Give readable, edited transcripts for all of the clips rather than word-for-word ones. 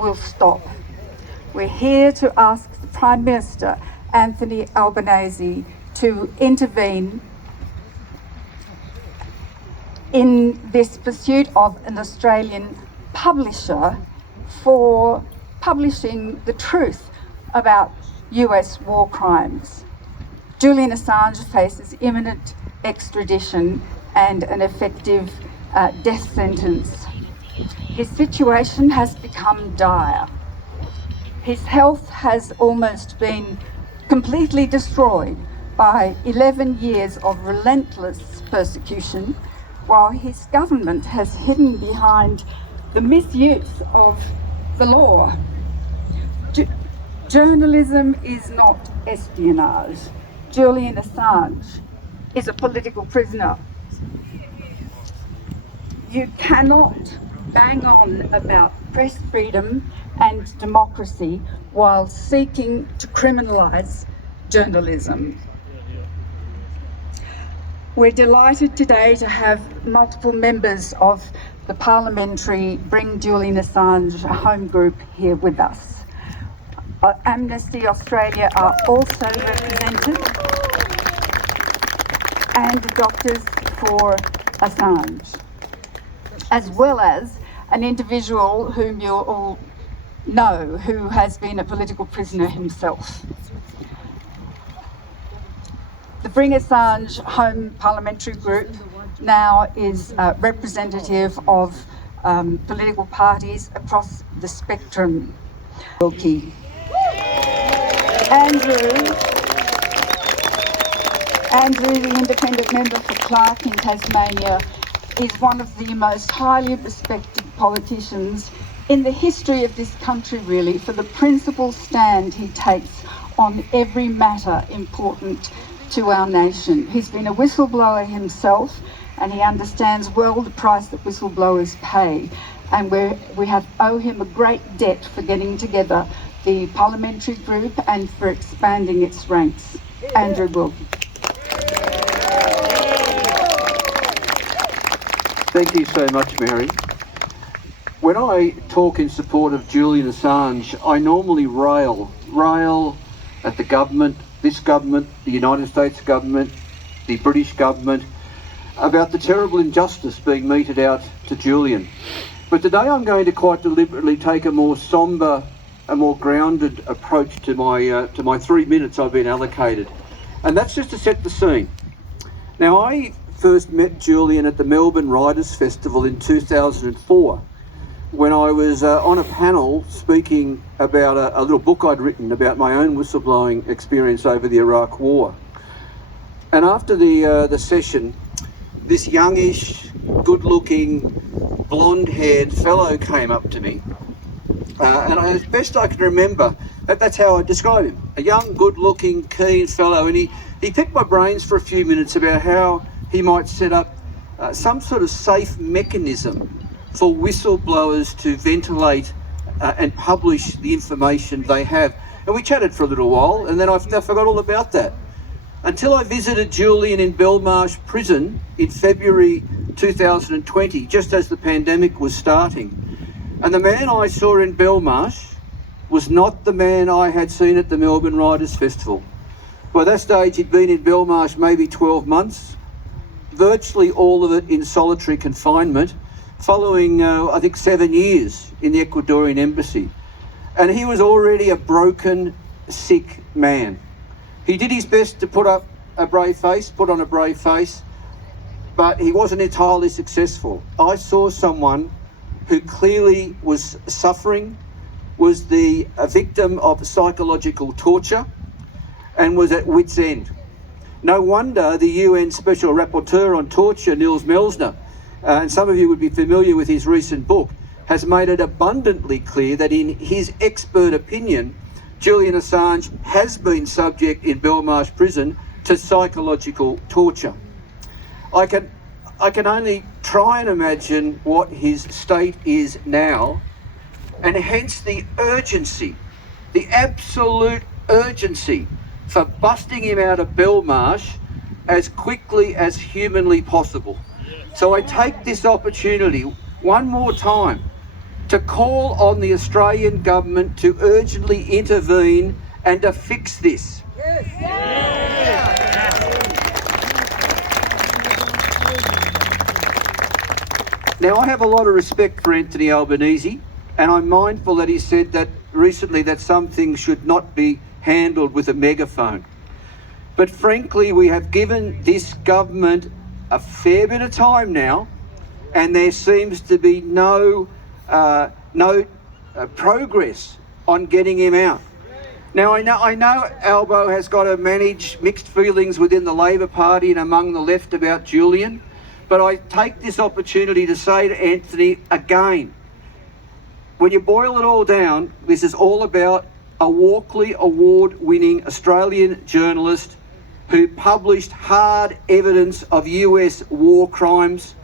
will stop. We're here to ask the Prime Minister, Anthony Albanese, to intervene in this pursuit of an Australian publisher for publishing the truth about US war crimes. Julian Assange faces imminent extradition and an effective death sentence. His situation has become dire. His health has almost been completely destroyed by 11 years of relentless persecution, while his government has hidden behind the misuse of the law. Journalism is not espionage. Julian Assange is a political prisoner. You cannot bang on about press freedom and democracy while seeking to criminalise journalism. We're delighted today to have multiple members of the parliamentary Bring Julian Assange Home group here with us. Amnesty Australia are also represented, and Doctors for Assange, as well as an individual whom you all know who has been a political prisoner himself. The Bring Assange Home Parliamentary Group now is representative of political parties across the spectrum. Andrew, the independent member for Clark in Tasmania, is one of the most highly respected politicians in the history of this country, really, for the principled stand he takes on every matter important to our nation. He's been a whistleblower himself, and he understands well the price that whistleblowers pay. And we owe him a great debt for getting together the parliamentary group and for expanding its ranks. Andrew Wilkie. Thank you so much, Mary. When I talk in support of Julian Assange, I normally rail at the government, this government, the United States government, the British government, about the terrible injustice being meted out to Julian. But today I'm going to quite deliberately take a more sombre, a more grounded approach to my 3 minutes I've been allocated. And that's just to set the scene. Now, I first met Julian at the Melbourne Writers' Festival in 2004, when I was on a panel speaking about a little book I'd written about my own whistleblowing experience over the Iraq War. And after the session, this youngish, good-looking, blonde-haired fellow came up to me. As best I can remember, that's how I describe him. A young, good-looking, keen fellow. And he picked my brains for a few minutes about how he might set up some sort of safe mechanism for whistleblowers to ventilate and publish the information they have. And we chatted for a little while, and then I forgot all about that. Until I visited Julian in Belmarsh Prison in February 2020, just as the pandemic was starting. And the man I saw in Belmarsh was not the man I had seen at the Melbourne Writers' Festival. By that stage, he'd been in Belmarsh maybe 12 months, virtually all of it in solitary confinement, following, I think, 7 years in the Ecuadorian embassy. And he was already a broken, sick man. He did his best to put on a brave face, but he wasn't entirely successful. I saw someone who clearly was suffering, was a victim of psychological torture, and was at wit's end. No wonder the UN Special Rapporteur on Torture, Nils Melzner, and some of you would be familiar with his recent book, has made it abundantly clear that in his expert opinion, Julian Assange has been subject in Belmarsh Prison to psychological torture. I can only try and imagine what his state is now, and hence the urgency, the absolute urgency for busting him out of Belmarsh as quickly as humanly possible. So I take this opportunity one more time to call on the Australian government to urgently intervene and to fix this. Now, I have a lot of respect for Anthony Albanese, and I'm mindful that he said that recently that some things should not be handled with a megaphone. But frankly, we have given this government a fair bit of time now, and there seems to be no progress on getting him out. Now, I know Albo has got to manage mixed feelings within the Labor Party and among the left about Julian, but I take this opportunity to say to Anthony again, when you boil it all down, this is all about a Walkley Award-winning Australian journalist who published hard evidence of US war crimes,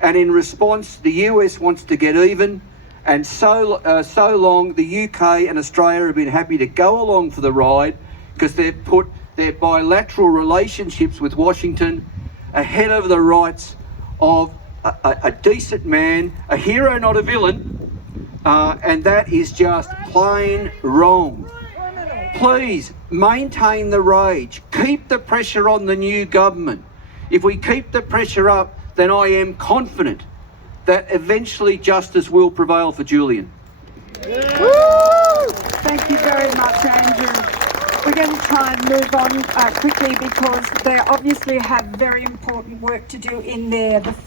and in response, the US wants to get even, and so long the UK and Australia have been happy to go along for the ride because they've put their bilateral relationships with Washington ahead of the rights of a decent man, a hero, not a villain, and that is just plain wrong. Please maintain the rage. Keep the pressure on the new government. If we keep the pressure up, then I am confident that eventually justice will prevail for Julian. Thank you very much, Andrew. We're going to try and move on quickly because they obviously have very important work to do in there. The fact